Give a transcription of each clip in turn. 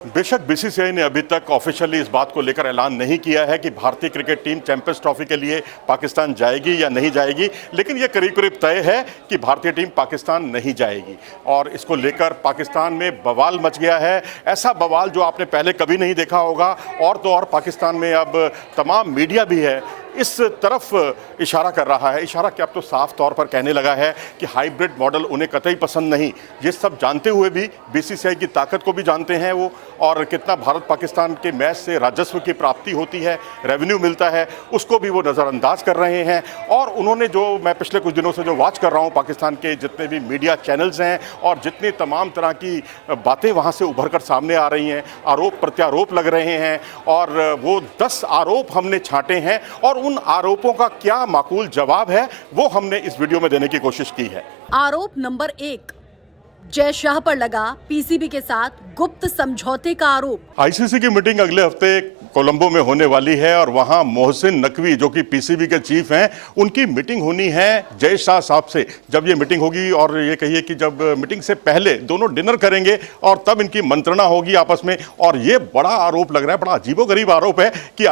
बेशक बीसीसीआई ने अभी तक ऑफिशियली इस बात को लेकर ऐलान नहीं किया है कि भारतीय क्रिकेट टीम चैंपियंस ट्रॉफी के लिए पाकिस्तान जाएगी या नहीं जाएगी, लेकिन यह करीब करीब तय है कि भारतीय टीम पाकिस्तान नहीं जाएगी। और इसको लेकर पाकिस्तान में बवाल मच गया है, ऐसा बवाल जो आपने पहले कभी नहीं देखा होगा। और तो और पाकिस्तान में अब तमाम मीडिया भी है इस तरफ इशारा कर रहा है, इशारा क्या अब तो साफ तौर पर कहने लगा है कि हाइब्रिड मॉडल उन्हें कतई पसंद नहीं। ये सब जानते हुए भी, बीसीसीआई की ताकत को भी जानते हैं वो, और कितना भारत पाकिस्तान के मैच से राजस्व की प्राप्ति होती है, रेवेन्यू मिलता है, उसको भी वो नज़रअंदाज कर रहे हैं। और उन्होंने जो मैं पिछले कुछ दिनों से जो वॉच कर रहा हूँ, पाकिस्तान के जितने भी मीडिया चैनल्स हैं और जितनी तमाम तरह की बातें वहाँ से उभर कर सामने आ रही हैं, आरोप प्रत्यारोप लग रहे हैं, और वो 10 आरोप हमने छांटे हैं और उन आरोपों का क्या माकूल जवाब है वो हमने इस वीडियो में देने की कोशिश की है। आरोप नंबर 1, जय शाह पर लगा पीसीबी के साथ गुप्त समझौते का आरोप। आईसीसी की मीटिंग अगले हफ्ते कोलंबो में होने वाली है और वहां मोहसिन नकवी जो कि पीसीबी के चीफ हैं, उनकी मीटिंग होनी है जय शाह साहब से। जब ये मीटिंग होगी, और ये कहिए कि जब मीटिंग से पहले दोनों डिनर करेंगे और तब इनकी मंत्रणा होगी आपस में। और ये बड़ा आरोप लग रहा है, बड़ा अजीबोगरीब आरोप है कि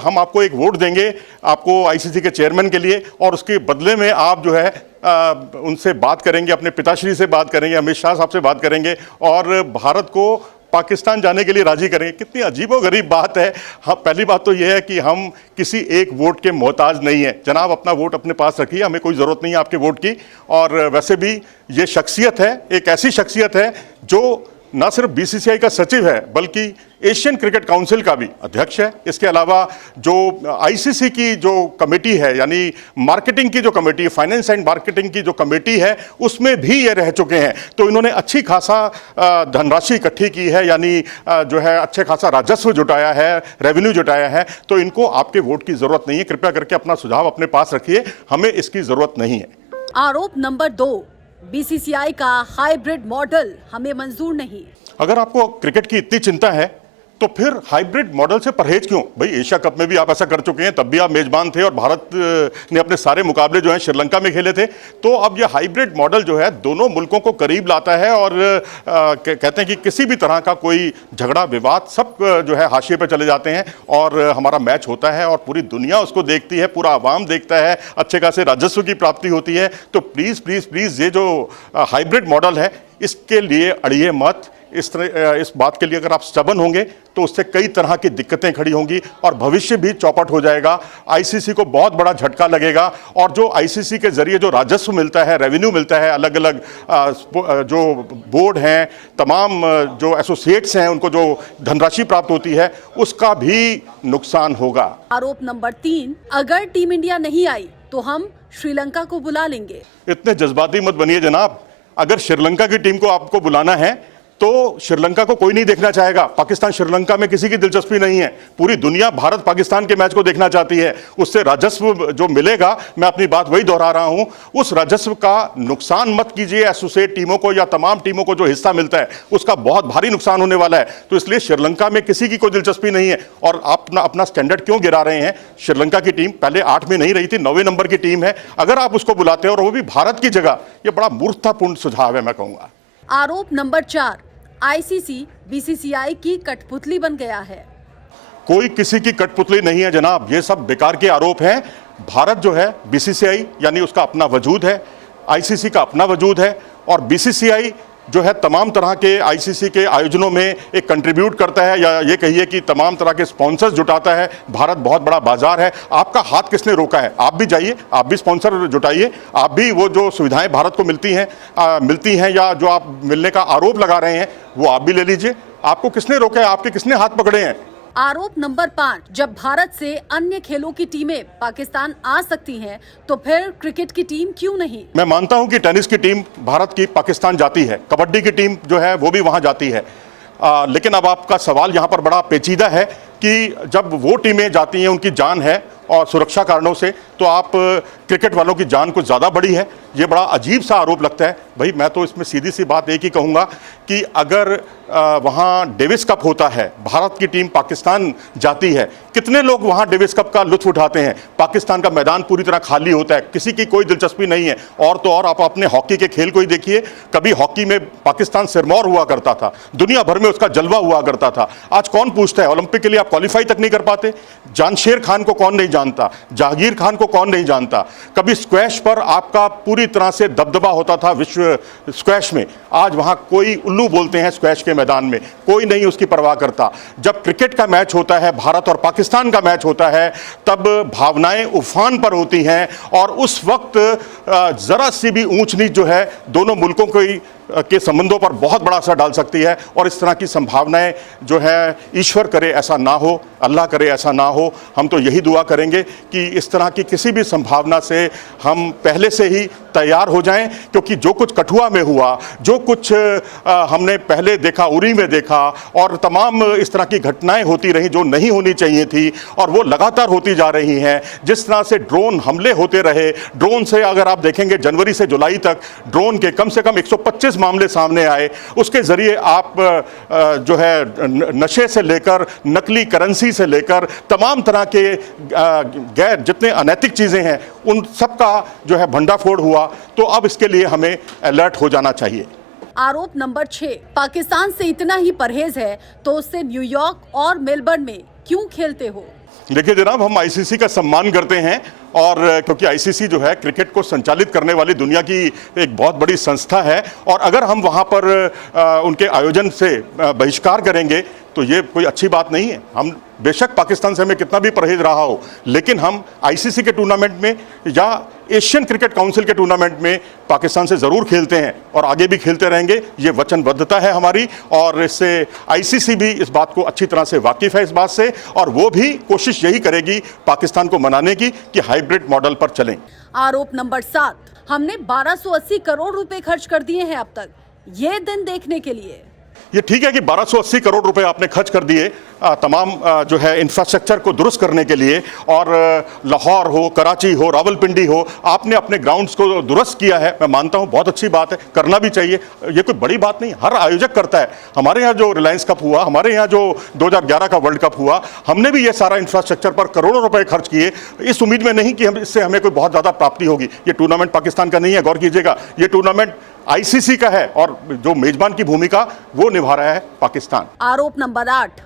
हम आपको एक वोट देंगे आपको आईसीसी के चेयरमैन के लिए, और उसके बदले में आप जो है उनसे बात करेंगे, अपने पिताश्री से बात करेंगे, अमित शाह साहब से बात करेंगे और भारत को पाकिस्तान जाने के लिए राजी करेंगे। कितनी अजीबोगरीब बात है। हाँ, पहली बात तो यह है कि हम किसी एक वोट के मोहताज नहीं हैं। जनाब, अपना वोट अपने पास रखिए, हमें कोई ज़रूरत नहीं है आपके वोट की। और वैसे भी ये शख्सियत है, एक ऐसी शख्सियत है जो ना सिर्फ बीसीसीआई का सचिव है बल्कि एशियन क्रिकेट काउंसिल का भी अध्यक्ष है। इसके अलावा जो आईसीसी की जो कमेटी है, यानी मार्केटिंग की जो कमेटी, फाइनेंस एंड मार्केटिंग की जो कमेटी है, उसमें भी ये रह चुके हैं। तो इन्होंने अच्छी खासा धनराशि इकट्ठी की है, यानी जो है अच्छे खासा राजस्व जुटाया है, रेवेन्यू जुटाया है। तो इनको आपके वोट की ज़रूरत नहीं है। कृपया करके अपना सुझाव अपने पास रखिए, हमें इसकी ज़रूरत नहीं है। आरोप नंबर 2, बीसीसीआई का हाइब्रिड मॉडल हमें मंजूर नहीं। अगर आपको क्रिकेट की इतनी चिंता है तो फिर हाइब्रिड मॉडल से परहेज क्यों? भाई, एशिया कप में भी आप ऐसा कर चुके हैं, तब भी आप मेजबान थे और भारत ने अपने सारे मुकाबले जो हैं श्रीलंका में खेले थे। तो अब ये हाइब्रिड मॉडल जो है दोनों मुल्कों को करीब लाता है और कहते हैं कि किसी भी तरह का कोई झगड़ा विवाद सब जो है हाशिए पर चले जाते हैं और हमारा मैच होता है और पूरी दुनिया उसको देखती है, पूरा आवाम देखता है, अच्छे खासे राजस्व की प्राप्ति होती है। तो प्लीज़ प्लीज़ प्लीज़ ये जो हाइब्रिड मॉडल है इसके लिए अड़िए मत। इस बात के लिए अगर आप स्टबन होंगे तो उससे कई तरह की दिक्कतें खड़ी होंगी और भविष्य भी चौपट हो जाएगा। आईसीसी को बहुत बड़ा झटका लगेगा और जो आईसीसी के जरिए जो राजस्व मिलता है, रेवेन्यू मिलता है, अलग अलग जो बोर्ड हैं, तमाम जो एसोसिएट्स हैं, उनको जो धनराशि प्राप्त होती है, उसका भी नुकसान होगा। आरोप नंबर 3, अगर टीम इंडिया नहीं आई तो हम श्रीलंका को बुला लेंगे। इतने जज्बाती मत बनिए जनाब। अगर श्रीलंका की टीम को आपको बुलाना है तो श्रीलंका को कोई नहीं देखना चाहेगा। पाकिस्तान श्रीलंका में किसी की दिलचस्पी नहीं है। पूरी दुनिया भारत पाकिस्तान के मैच को देखना चाहती है। उससे राजस्व जो मिलेगा, मैं अपनी बात वही दोहरा रहा हूं, उस राजस्व का नुकसान मत कीजिए एसोसिएट टीमों को या तमाम टीमों को जो हिस्सा मिलता है, उसका बहुत भारी नुकसान होने वाला है। तो इसलिए श्रीलंका में किसी की कोई दिलचस्पी नहीं है। और आप अपना स्टैंडर्ड क्यों गिरा रहे हैं? श्रीलंका की टीम पहले 8 में नहीं रही थी, 9वें नंबर की टीम है। अगर आप उसको बुलाते हैं और वो भी भारत की जगह, ये बड़ा मूर्खतापूर्ण सुझाव है, मैं कहूंगा। आरोप नंबर 4, आईसीसी बीसीसीआई की कठपुतली बन गया है। कोई किसी की कठपुतली नहीं है जनाब, ये सब बेकार के आरोप हैं। भारत जो है, बीसीसीआई यानी उसका अपना वजूद है, आईसीसी का अपना वजूद है, और बीसीसीआई जो है तमाम तरह के आईसीसी के आयोजनों में एक कंट्रीब्यूट करता है, या ये कहिए कि तमाम तरह के स्पॉन्सर्स जुटाता है। भारत बहुत बड़ा बाजार है। आपका हाथ किसने रोका है? आप भी जाइए, आप भी स्पॉन्सर जुटाइए, आप भी वो जो सुविधाएं भारत को मिलती हैं या जो आप मिलने का आरोप लगा रहे हैं वो आप भी ले लीजिए। आपको किसने रोका है? आपके किसने हाथ पकड़े हैं? आरोप नंबर 5, जब भारत से अन्य खेलों की टीमें पाकिस्तान आ सकती हैं तो फिर क्रिकेट की टीम क्यों नहीं? मैं मानता हूं कि टेनिस की टीम भारत की पाकिस्तान जाती है, कबड्डी की टीम जो है वो भी वहां जाती है। लेकिन अब आपका सवाल यहाँ पर बड़ा पेचीदा है कि जब वो टीमें जाती हैं, उनकी जान है और सुरक्षा कारणों से, तो आप क्रिकेट वालों की जान कुछ ज़्यादा बड़ी है। ये बड़ा अजीब सा आरोप लगता है। भाई मैं तो इसमें सीधी सी बात एक ही कहूँगा कि अगर वहाँ डेविस कप होता है, भारत की टीम पाकिस्तान जाती है, कितने लोग वहाँ डेविस कप का लुत्फ उठाते हैं। पाकिस्तान का मैदान पूरी तरह खाली होता है, किसी की कोई दिलचस्पी नहीं है। और तो और आप अपने हॉकी के खेल को ही देखिए, कभी हॉकी में पाकिस्तान सिरमौर हुआ करता था, दुनिया भर में उसका जलवा हुआ करता था। आज कौन पूछता है, ओलंपिक के लिए आप क्वालिफाई तक नहीं कर पाते। जानशेर खान को कौन नहीं जानता, जहांगीर खान को कौन नहीं जानता। कभी स्क्वैश पर आपका पूरी तरह से दबदबा होता था विश्व स्क्वैश में, आज वहां कोई उल्लू बोलते हैं स्क्वैश के मैदान में, कोई नहीं उसकी परवाह करता। जब क्रिकेट का मैच होता है, भारत और पाकिस्तान का मैच होता है, तब भावनाएं उफान पर होती हैं और उस वक्त जरा सी भी ऊंच नीच जो है दोनों मुल्कों के संबंधों पर बहुत बड़ा असर डाल सकती है। और इस तरह की संभावनाएं जो है, ईश्वर करे ऐसा ना हो, अल्लाह करे ऐसा ना हो। हम तो यही दुआ करेंगे कि इस तरह की किसी भी संभावना से हम पहले से ही तैयार हो जाएं, क्योंकि जो कुछ कठुआ में हुआ, जो कुछ हमने पहले देखा, उरी में देखा, और तमाम इस तरह की घटनाएं होती रही जो नहीं होनी चाहिए थी, और वो लगातार होती जा रही हैं। जिस तरह से ड्रोन हमले होते रहे, ड्रोन से अगर आप देखेंगे जनवरी से जुलाई तक ड्रोन के कम से कम 125 मामले सामने आए। उसके जरिए आप जो है नशे से लेकर नकली करेंसी से लेकर तमाम तरह के गैर जितने अनैतिक चीजें हैं, उन सब का जो है भंडाफोड़ हुआ। तो अब इसके लिए हमें अलर्ट हो जाना चाहिए। आरोप नंबर 6, पाकिस्तान से इतना ही परहेज है तो उससे न्यूयॉर्क और मेलबर्न में क्यों खेलते हो? देखिए जनाब, हम आईसीसी का सम्मान करते हैं, और क्योंकि आईसीसी जो है क्रिकेट को संचालित करने वाली दुनिया की एक बहुत बड़ी संस्था है, और अगर हम वहाँ पर उनके आयोजन से बहिष्कार करेंगे तो ये कोई अच्छी बात नहीं है। हम बेशक पाकिस्तान से हमें कितना भी परहेज रहा हो, लेकिन हम आईसीसी के टूर्नामेंट में या एशियन क्रिकेट काउंसिल के टूर्नामेंट में पाकिस्तान से ज़रूर खेलते हैं और आगे भी खेलते रहेंगे। ये वचनबद्धता है हमारी, और इससे आईसीसी भी इस बात को अच्छी तरह से वाकिफ़ है इस बात से, और वो भी कोशिश यही करेगी पाकिस्तान को मनाने की कि हाइब्रिड मॉडल पर चलें। आरोप नंबर 7, हमने 1280 करोड़ रुपए खर्च कर दिए हैं अब तक, ये दिन देखने के लिए। ये ठीक है कि 1280 करोड़ रुपए आपने खर्च कर दिए तमाम जो है इंफ्रास्ट्रक्चर को दुरुस्त करने के लिए, और लाहौर हो, कराची हो, रावलपिंडी हो, आपने अपने ग्राउंड्स को दुरुस्त किया है। मैं मानता हूं बहुत अच्छी बात है, करना भी चाहिए, ये कोई बड़ी बात नहीं, हर आयोजक करता है। हमारे यहाँ जो रिलायंस कप हुआ, हमारे यहाँ जो 2011 का वर्ल्ड कप हुआ, हमने भी ये सारा इंफ्रास्ट्रक्चर पर करोड़ों रुपए खर्च किए, इस उम्मीद में नहीं कि इससे हमें कोई बहुत ज़्यादा प्राप्ति होगी। ये टूर्नामेंट पाकिस्तान का नहीं है, गौर कीजिएगा, ये टूर्नामेंट आईसीसी का है, और जो मेजबान की भूमिका वो निभा रहा है पाकिस्तान। आरोप नंबर 8,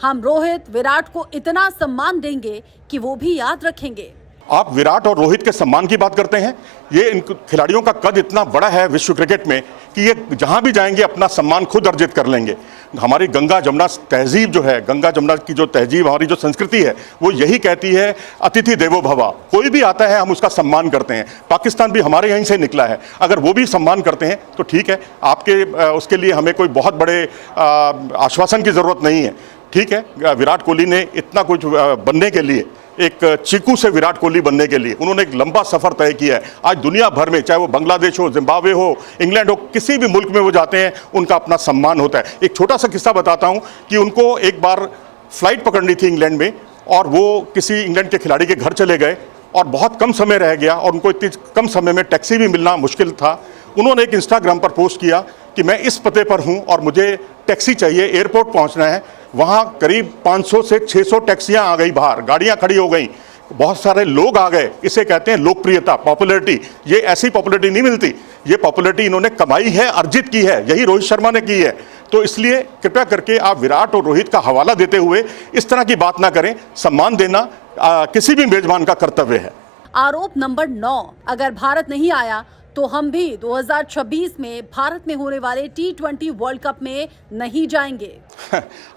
हम रोहित विराट को इतना सम्मान देंगे कि वो भी याद रखेंगे। आप विराट और रोहित के सम्मान की बात करते हैं। ये इन खिलाड़ियों का कद इतना बड़ा है विश्व क्रिकेट में कि ये जहां भी जाएंगे अपना सम्मान खुद अर्जित कर लेंगे। हमारी गंगा जमुना तहजीब जो है, गंगा जमुना की जो तहजीब, हमारी जो संस्कृति है, वो यही कहती है अतिथि देवो भव। कोई भी आता है हम उसका सम्मान करते हैं। पाकिस्तान भी हमारे यहीं से निकला है, अगर वो भी सम्मान करते हैं तो ठीक है। आपके उसके लिए हमें कोई बहुत बड़े आश्वासन की ज़रूरत नहीं है। ठीक है, विराट कोहली ने इतना कुछ बनने के लिए, एक चीकू से विराट कोहली बनने के लिए उन्होंने एक लंबा सफर तय किया है। आज दुनिया भर में, चाहे वो बांग्लादेश हो, जिम्बाब्वे हो, इंग्लैंड हो, किसी भी मुल्क में वो जाते हैं, उनका अपना सम्मान होता है। एक छोटा सा किस्सा बताता हूं कि उनको एक बार फ्लाइट पकड़नी थी इंग्लैंड में, और वो किसी इंग्लैंड के खिलाड़ी के घर चले गए, और बहुत कम समय रह गया, और उनको इतनी कम समय में टैक्सी भी मिलना मुश्किल था। उन्होंने एक इंस्टाग्राम पर पोस्ट किया कि मैं इस पते पर हूं और मुझे टैक्सी चाहिए, एयरपोर्ट पहुंचना है। वहां करीब 500 से 600 टैक्सियां आ गई बाहर, गाड़ियां खड़ी हो गई, बहुत सारे लोग आ गए। इसे कहते हैं लोकप्रियता, पॉपुलैरिटी। ये ऐसी पॉपुलैरिटी नहीं मिलती, ये पॉपुलैरिटी इन्होंने कमाई है, अर्जित की है, यही रोहित शर्मा ने की है। तो इसलिए कृपया करके आप विराट और रोहित का हवाला देते हुए इस तरह की बात ना करें। सम्मान देना किसी भी मेजबान का कर्तव्य है। आरोप नंबर 9, अगर भारत नहीं आया तो हम भी 2026 में भारत में होने वाले T20 वर्ल्ड कप में नहीं जाएंगे।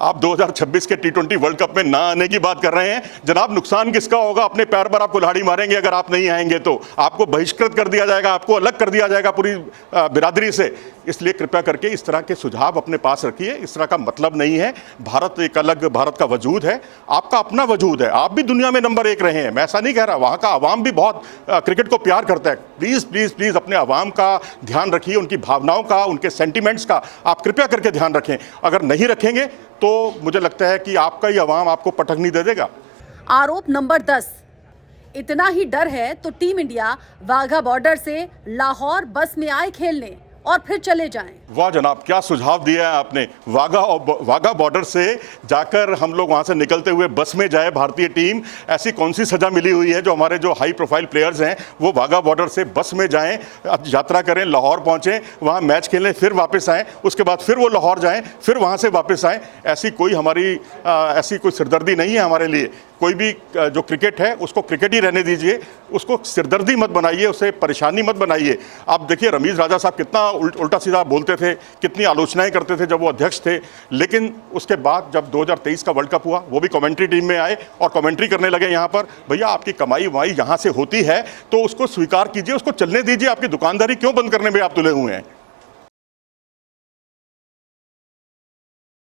आप 2026 के T20 वर्ल्ड कप में ना आने की बात कर रहे हैं जनाब। नुकसान किसका होगा? अपने पैर पर आप कुल्हाड़ी मारेंगे अगर आप नहीं आएंगे तो। आपको बहिष्कृत कर दिया जाएगा, आपको अलग कर दिया जाएगा पूरी बिरादरी से। इसलिए कृपया करके इस तरह के सुझाव अपने पास रखिए, इस तरह का मतलब नहीं है। भारत एक अलग, भारत का वजूद है, आपका अपना वजूद है। आप भी दुनिया में नंबर 1 रहे हैं, मैं ऐसा नहीं कह रहा। वहाँ का आवाम भी बहुत क्रिकेट को प्यार करता है। प्लीज़ प्लीज़ प्लीज़ अपने आवाम का ध्यान रखिए, उनकी भावनाओं का, उनके सेंटिमेंट्स का आप कृपया करके ध्यान रखें। अगर नहीं रखेंगे तो मुझे लगता है कि आपका ही आवाम आपको पटकनी दे देगा। आरोप नंबर 10, इतना ही डर है तो टीम इंडिया वाघा बॉर्डर से लाहौर बस में आए खेलने और फिर चले जाएं। वाह जनाब, क्या सुझाव दिया है आपने। वाघा बॉर्डर से जाकर हम लोग वहां से निकलते हुए बस में जाए भारतीय टीम। ऐसी कौन सी सजा मिली हुई है जो हमारे जो हाई प्रोफाइल प्लेयर्स हैं वो वाघा बॉर्डर से बस में जाएं, यात्रा करें, लाहौर पहुंचें, वहां मैच खेलें, फिर वापस आएं, उसके बाद फिर वो लाहौर जाएं, फिर वहां से वापस आएं। ऐसी कोई सिरदर्दी नहीं है हमारे लिए। कोई भी जो क्रिकेट है उसको क्रिकेट ही रहने दीजिए, उसको सिरदर्दी मत बनाइए, उसे परेशानी मत बनाइए। आप देखिए रमीज राजा साहब कितना उल्टा सीधा बोलते थे, कितनी आलोचनाएं करते थे जब वो अध्यक्ष थे, लेकिन उसके बाद जब 2023 का वर्ल्ड कप हुआ वो भी कमेंट्री टीम में आए और कमेंट्री करने लगे यहाँ पर। भैया आपकी कमाई वमाई यहाँ से होती है तो उसको स्वीकार कीजिए, उसको चलने दीजिए, आपकी दुकानदारी क्यों बंद करने में आप तुले हुए हैं।